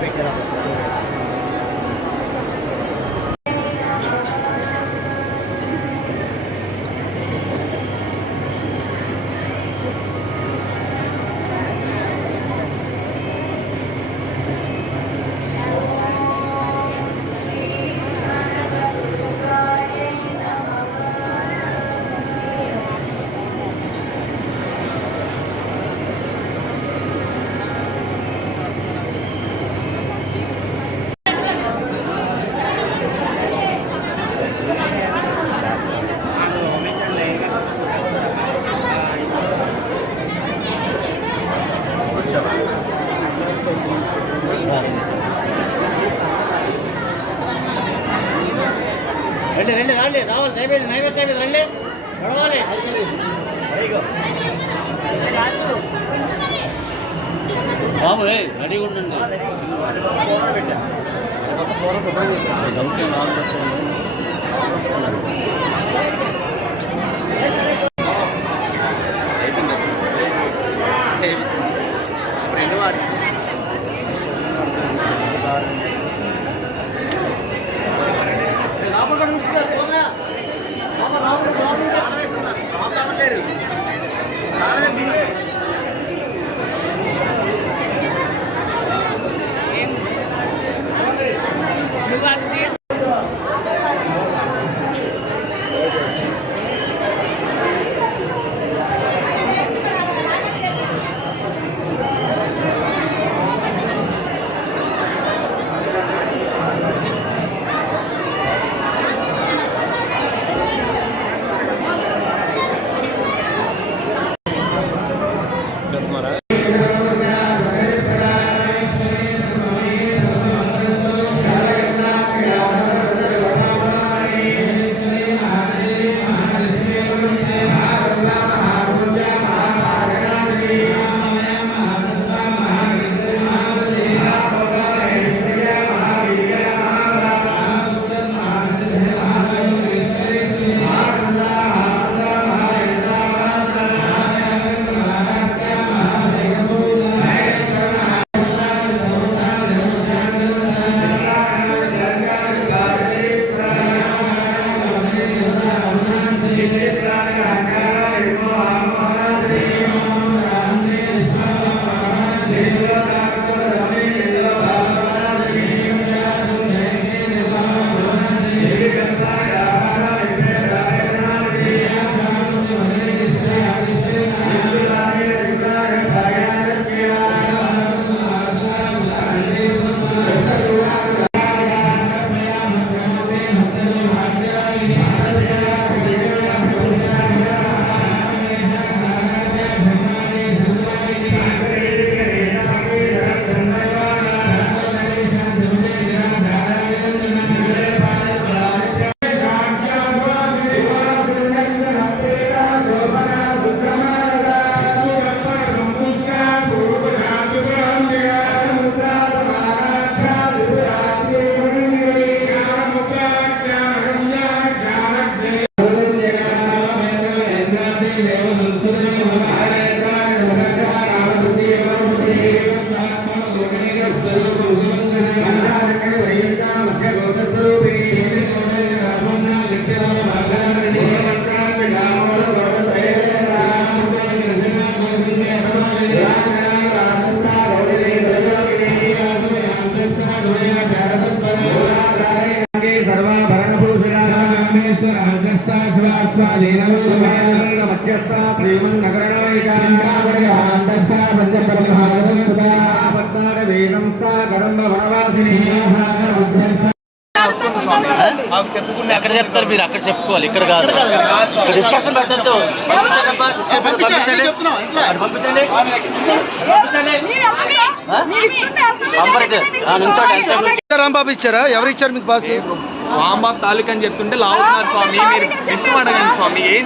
రండి దయవేది నైవేద్యం రండి. గడవాలి. బాబు రెడీగా ఉండండి. పెట్టా మాకు చెప్తారు మీరు అక్కడ చెప్పుకోవాలి ఇక్కడ కాదు. డిస్కషన్ పెట్టద్దు. పంపించండి పంపించండి? పంపించండి. రాంబాబు ఇచ్చారా? ఎవరు ఇచ్చారు మీకు బాస్? రాంబాబు తాలూకా అని చెప్తుంటే లావుతున్నారు స్వామి మీరు విషయం అడగండి స్వామి ఏం